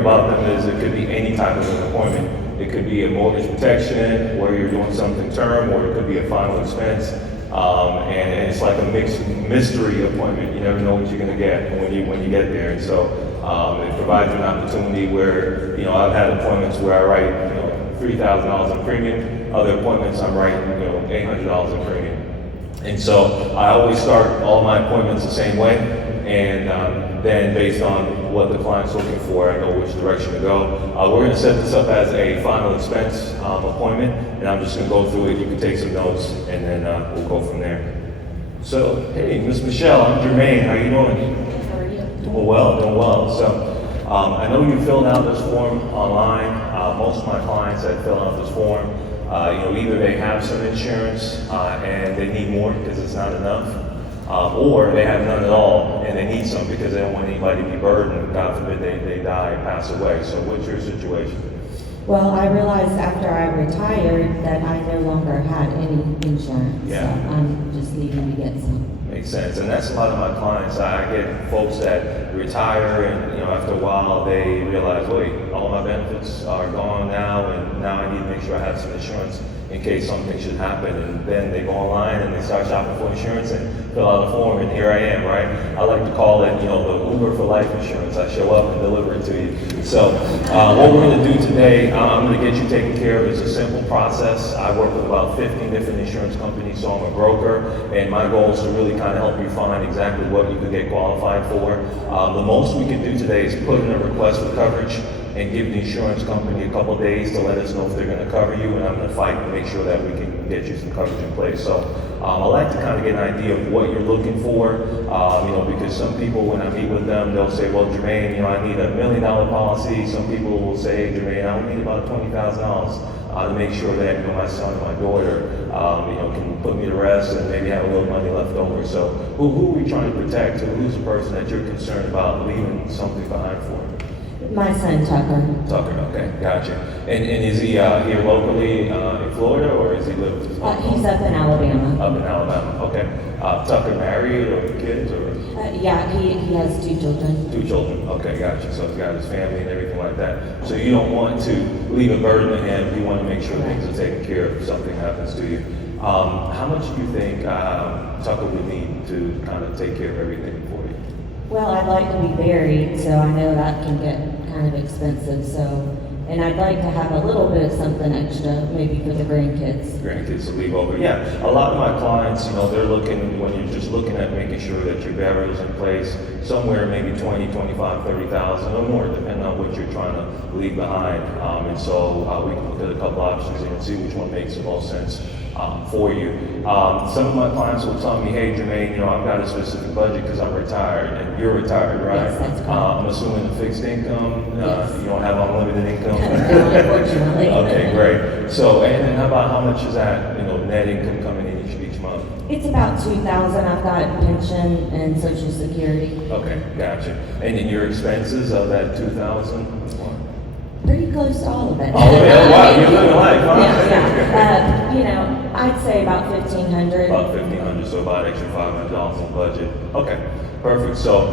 about them is it could be any type of an appointment. It could be a mortgage protection, where you're doing something term, or it could be a final expense. And it's like a mixed mystery appointment. You never know what you're going to get when you get there. And so it provides an opportunity where, I've had appointments where I write, $3,000 in premium. Other appointments I'm writing, $800 in premium. And so I always start all my appointments the same way. And then based on what the client's looking for, I know which direction to go. We're going to set this up as a final expense appointment, and I'm just going to go through it. You can take some notes, and then we'll go from there. So, hey, Miss Michelle, I'm Jermaine. How you doing? How are you? Doing well. So, I know you filled out this form online. Most of my clients that fill out this form, either they have some insurance and they need more because it's not enough. Or they have none at all and they need some because they don't want anybody to be burdened. God forbid they die and pass away. So what's your situation? Well, I realized after I retired that I no longer had any insurance. Yeah. So I'm just needing to get some. Makes sense. And that's a lot of my clients. I get folks that retire and, after a while they realize, wait, all my benefits are gone now and now I need to make sure I have some insurance in case something should happen. And then they go online and they start shopping for insurance and fill out a form, and here I am, right? I like to call it, the Uber for life insurance. I show up and deliver it to you. So what we're going to do today, I'm going to get you taken care of. It's a simple process. I work with about 15 different insurance companies, so I'm a broker, and my goal is to really kind of help you find exactly what you can get qualified for. The most we can do today is put in a request for coverage and give the insurance company a couple of days to let us know if they're going to cover you, and I'm going to fight to make sure that we can get you some coverage in place. So I like to kind of get an idea of what you're looking for, because some people, when I meet with them, they'll say, well, Jermaine, I need $1 million policy. Some people will say, Jermaine, I only need about $20,000 to make sure that my son or my daughter, can put me to rest and maybe have a little money left over. So who are we trying to protect? Who's the person that you're concerned about leaving something behind for? My son, Tucker. Tucker, okay, gotcha. And is he here locally in Florida, or is he live? He's up in Alabama. Up in Alabama, okay. Tucker married or kids or? Yeah, he has 2 children. 2 children, okay, gotcha. So he's got his family and everything like that. So you don't want to leave a burden on him. You want to make sure things are taken care of if something happens to you. How much do you think Tucker would need to kind of take care of everything for you? Well, I'd like to be buried, so I know that can get kind of expensive. And I'd like to have a little bit of something extra, maybe for the grandkids. Grandkids to leave over. Yeah, a lot of my clients, they're looking, when you're just looking at making sure that your burial's in place, somewhere maybe 20, 25, 30,000 or more, depending on what you're trying to leave behind. And so we can look at a couple options and see which one makes the most sense for you. Some of my clients will tell me, hey, Jermaine, I've got a specific budget because I'm retired, and you're retired, right? Yes, that's correct. I'm assuming a fixed income. Yes. You don't have unlimited income. No, unfortunately. Okay, great. So, and then how about how much is that, net income coming in each month? It's about $2,000. I've got pension and Social Security. Okay, gotcha. And then your expenses of that $2,000? Pretty close to all of it. All of it? Oh, wow, you're living life, huh? Yeah. I'd say about $1,500. About $1,500, so about extra $500 in budget. Okay, perfect. So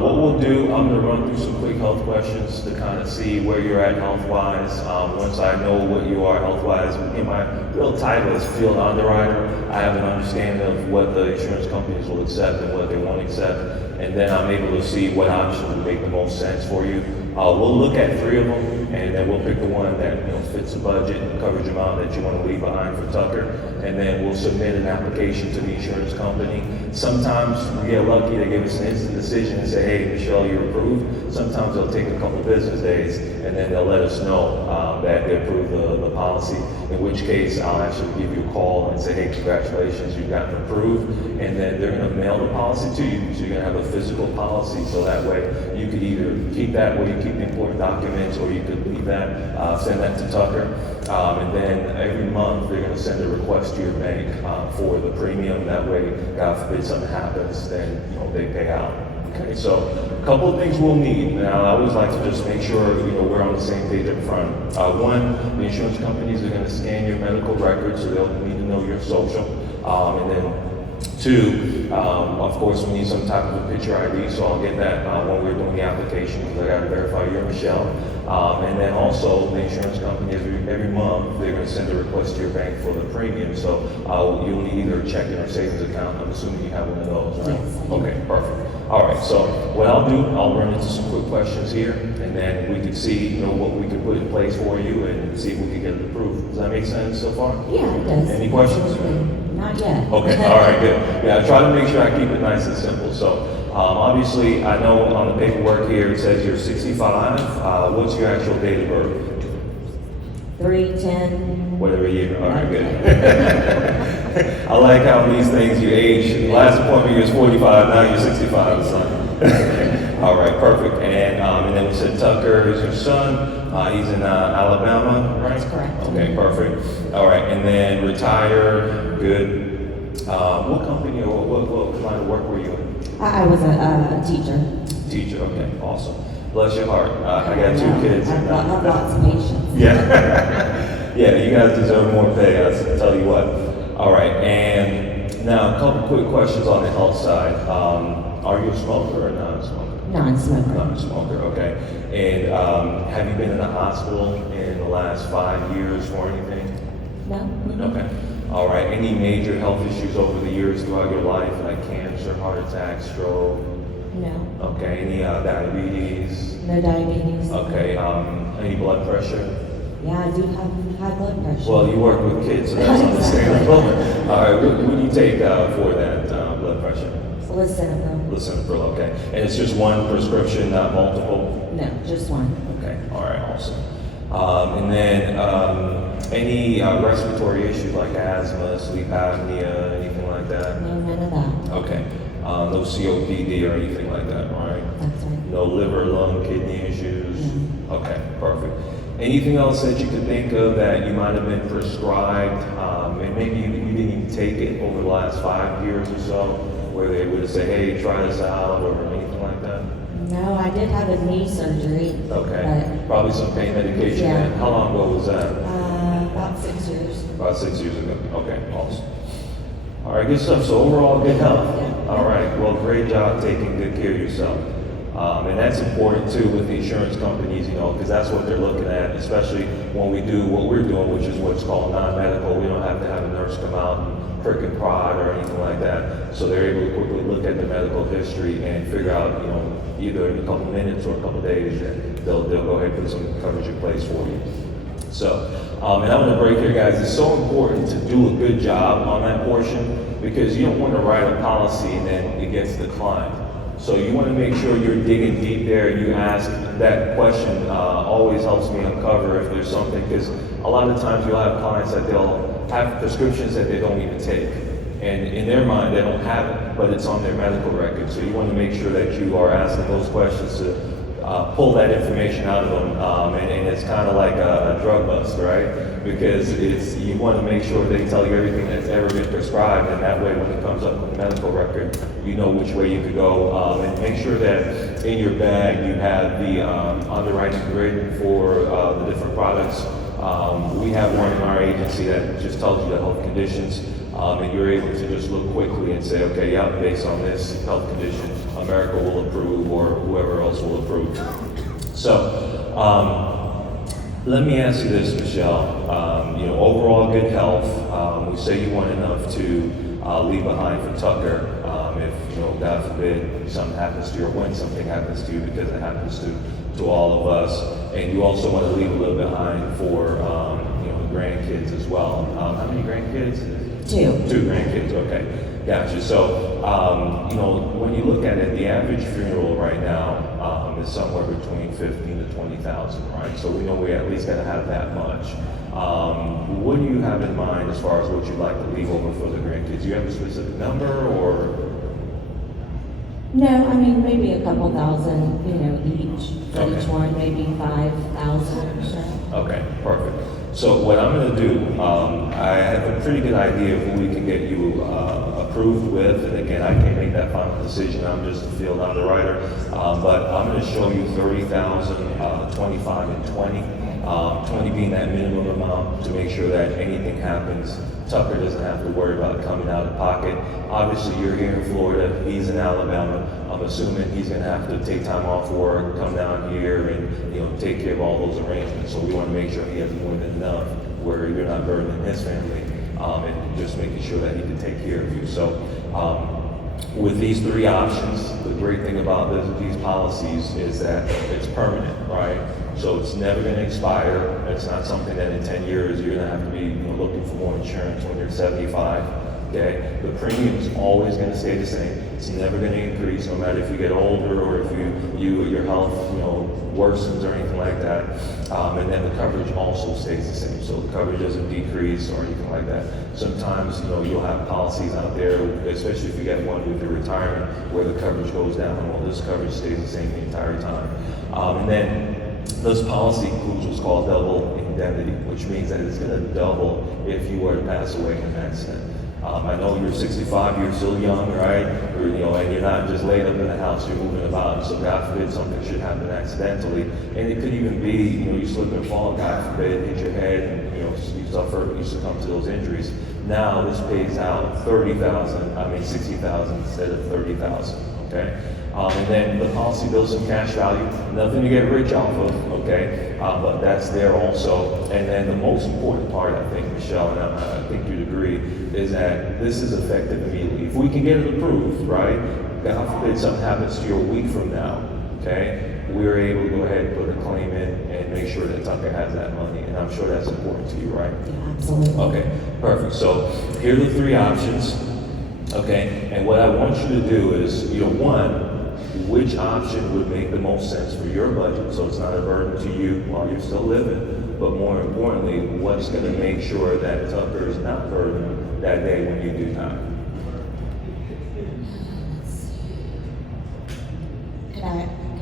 what we'll do, I'm going to run through some quick health questions to kind of see where you're at health-wise. Once I know what you are health-wise, my real title is field underwriter. I have an understanding of what the insurance companies will accept and what they won't accept, and then I'm able to see what options would make the most sense for you. We'll look at 3 of them, and then we'll pick the one that fits the budget and coverage amount that you want to leave behind for Tucker, and then we'll submit an application to the insurance company. Sometimes we get lucky, they give us an instant decision and say, hey, Michelle, you're approved. Sometimes they'll take a couple business days, and then they'll let us know that they approve the policy, in which case I'll actually give you a call and say, hey, congratulations, you've gotten approved, and then they're going to mail the policy to you, so you're going to have a physical policy, so that way you could either keep that where you keep the important documents, or you could leave that, send that to Tucker, and then every month they're going to send a request to your bank for the premium. That way, God forbid something happens, then they pay out. Okay, so a couple of things we'll need. Now, I always like to just make sure we're on the same page up front. One, the insurance companies are going to scan your medical records, so they'll need to know your social, and then Two, of course, we need some type of a picture ID, so I'll get that when we're doing the application, because I got to verify you're Michelle. And then also, the insurance company, every month, they're going to send a request to your bank for the premium. So you'll need either a checking or savings account. I'm assuming you have one of those, right? Yes, I do. Okay, perfect. All right, so what I'll do, I'll run into some quick questions here, and then we can see, what we can put in place for you and see if we can get it approved. Does that make sense so far? Yeah, it does. Any questions? Absolutely. Not yet. Okay, all right, good. Yeah, I try to make sure I keep it nice and simple. So, obviously, I know on the paperwork here, it says you're 65. What's your actual date of birth? 3/10. Whatever year. All right, good. I like how these things you age. The last appointment you was 45, now you're 65. So. All right, perfect. And then we said Tucker is your son. He's in Alabama, right? That's correct. Okay, perfect. All right, and then retired. Good. What company or what line of work were you in? I was a teacher. Teacher. Okay, awesome. Bless your heart. I got two kids. I've lots of patience. Yeah. Yeah, you guys deserve more pay, I'll tell you what. All right, and now a couple quick questions on the health side. Are you a smoker or a non-smoker? Non-smoker. Non-smoker, okay. And have you been in the hospital in the last 5 years for anything? No. Okay. All right, any major health issues over the years throughout your life, like cancer, heart attack, stroke? No. Okay, any diabetes? No diabetes. Okay, any blood pressure? Yeah, I do have high blood pressure. Well, you work with kids, so that's understandable. All right, what do you take for that blood pressure? Lisinopril, okay. And it's just one prescription, not multiple? No, just one. Okay, all right, awesome. And then any respiratory issues like asthma, sleep apnea, anything like that? No, none of that. Okay. No COPD or anything like that, all right? That's right. No liver, lung, kidney issues? No. Okay, perfect. Anything else that you could think of that you might have been prescribed, and maybe you didn't even take it over the last 5 years or so, where they would say, hey, try this out, or anything like that? No, I did have a knee surgery. Okay, probably some pain medication. Yeah. Then. How long ago was that? About 6 years. About 6 years ago. Okay, awesome. All right, good stuff. So overall, good health. Yeah. All right, well, great job taking good care of yourself. And that's important too with the insurance companies, because that's what they're looking at, especially when we do what we're doing, which is what's called non-medical. We don't have to have a nurse come out and prick and prod or anything like that. So they're able to quickly look at the medical history and figure out, either in a couple minutes or a couple days, that they'll go ahead and put some coverage in place for you. So, and I'm going to break here, guys. It's so important to do a good job on that portion, because you don't want to write a policy and then it gets declined. So you want to make sure you're digging deep there and you ask that question. Always helps me uncover if there's something, because a lot of times you'll have clients that they'll have prescriptions that they don't even take. And in their mind, they don't have it, but it's on their medical record. So you want to make sure that you are asking those questions to pull that information out of them. And it's kind of like a drug bust, right? Because you want to make sure they tell you everything that's ever been prescribed, and that way when it comes up with the medical record, you know which way you could go. And make sure that in your bag you have the underwriting grid for the different products. We have one in our agency that just tells you the health conditions, and you're able to just look quickly and say, okay, yeah, based on this health condition, America will approve, or whoever else will approve. So, let me ask you this, Michelle. Overall good health. We say you want enough to leave behind for Tucker if, God forbid, something happens to you, or when something happens to you, because it happens to all of us. And you also want to leave a little behind for, grandkids as well. How many grandkids? 2. 2 grandkids, okay. Gotcha. So, when you look at it, the average funeral right now is somewhere between 15 to 20,000, right? So we know we at least got to have that much. What do you have in mind as far as what you'd like to leave over for the grandkids? Do you have a specific number, or? No, maybe a couple thousand, each for Okay. each one, maybe 5,000 or so. Okay, perfect. So what I'm going to do, I have a pretty good idea of who we can get you approved with, and again, I can't make that final decision. I'm just a field underwriter, but I'm going to show you 30,000, 25, and 20. 20 being that minimum amount to make sure that anything happens Tucker doesn't have to worry about coming out of pocket. Obviously, you're here in Florida, he's in Alabama. I'm assuming he's gonna have to take time off work, come down here and, you know, take care of all those arrangements. So we wanna make sure he has more than enough where you're not burdening his family, and just making sure that he can take care of you. So, with these three options, the great thing about these policies is that it's permanent, right? So it's never going to expire. It's not something that in 10 years you're going to have to be, you know, looking for more insurance when you're 75. Okay, the premium is always going to stay the same. It's never going to increase, no matter if you get older or if your health, you know, worsens or anything like that. And then the coverage also stays the same. So the coverage doesn't decrease or anything like that. Sometimes, you know, you'll have policies out there, especially if you get one with your retirement, where the coverage goes down. Well, this coverage stays the same the entire time. And then this policy includes what's called double indemnity, which means that it's going to double if you were to pass away in an accident. I know you're 65, you're still young, right? Or, you know, and you're not just laid up in the house, you're moving about. So God forbid something should happen accidentally. And it could even be, you know, you slip and fall, God forbid, hit your head, and, you know, you succumb to those injuries. Now this pays out 60,000 instead of 30,000, okay? And then the policy builds some cash value, nothing to get rich off of, okay? But that's there also. And then the most important part, I think, Michelle, and I think you'd agree, is that this is effective immediately. If we can get it approved, right? God forbid something happens to you a week from now, okay? We're able to go ahead and put a claim in and make sure that Tucker has that money. And I'm sure that's important to you, right? Yeah, absolutely. Okay, perfect. So here are the three options, okay? And what I want you to do is, you know, one, which option would make the most sense for your budget so it's not a burden to you while you're still living, but more importantly, what's going to make sure that Tucker is not burdened that day when you do die? Could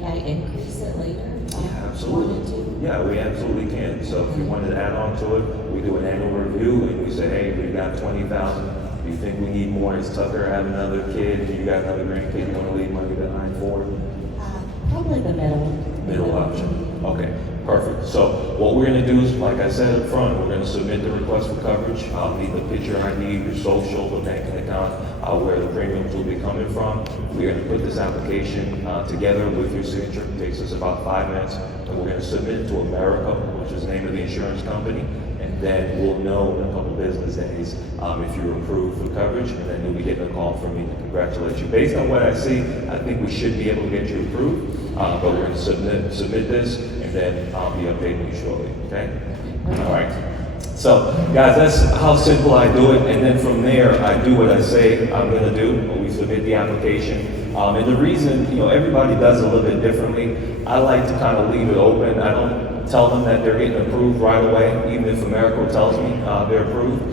I increase it later? Yeah, absolutely. Yeah, we absolutely can. So if you wanted to add on to it, we do an annual review and we say, hey, we got 20,000. Do you think we need more? Is Tucker have another kid? Do you got another grandkid you want to leave money behind for? Probably the middle. Middle option. Okay, perfect. So what we're going to do is, like I said up front, we're going to submit the request for coverage. I'll need the picture ID, your social, the banking account, where the premiums will be coming from. We're going to put this application together with your signature. It takes us about 5 minutes. And we're going to submit it to America, which is the name of the insurance company. And then we'll know in a couple business days if you're approved for coverage, and then you'll be getting a call from me to congratulate you. Based on what I see, I think we should be able to get you approved, but we're going to submit this, and then I'll be updating you shortly, okay? All right. So, guys, that's how simple I do it, and then from there, I do what I say I'm going to do. We submit the application. And the reason, you know, everybody does it a little bit differently. I like to kind of leave it open. I don't tell them that they're getting approved right away, even if America tells me they're approved,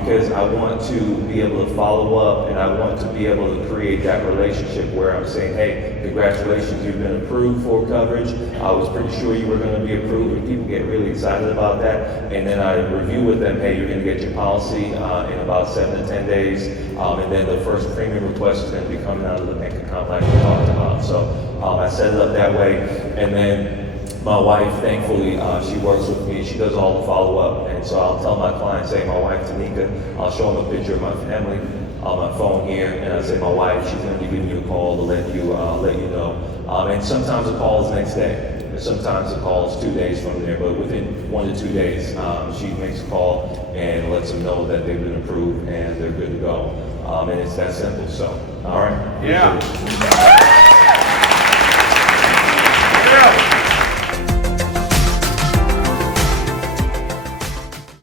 because I want to be able to follow up, and I want to be able to create that relationship where I'm saying, hey, congratulations, you've been approved for coverage. I was pretty sure you were going to be approved, and people get really excited about that. And then I review with them, hey, you're going to get your policy in about 7 to 10 days, and then the first premium request is going to be coming out of the bank account like we talked about. So I set it up that way, and then my wife, thankfully, she works with me. She does all the follow-up. And so I'll tell my clients, say, my wife, Tanika, I'll show them a picture of my family on my phone here. And I say, my wife, she's going to be giving you a call to let you know. And sometimes the call is next day. And sometimes the call is 2 days from there. But within 1 to 2 days, she makes a call and lets them know that they've been approved and they're good to go. And it's that simple. So, all right? Yeah.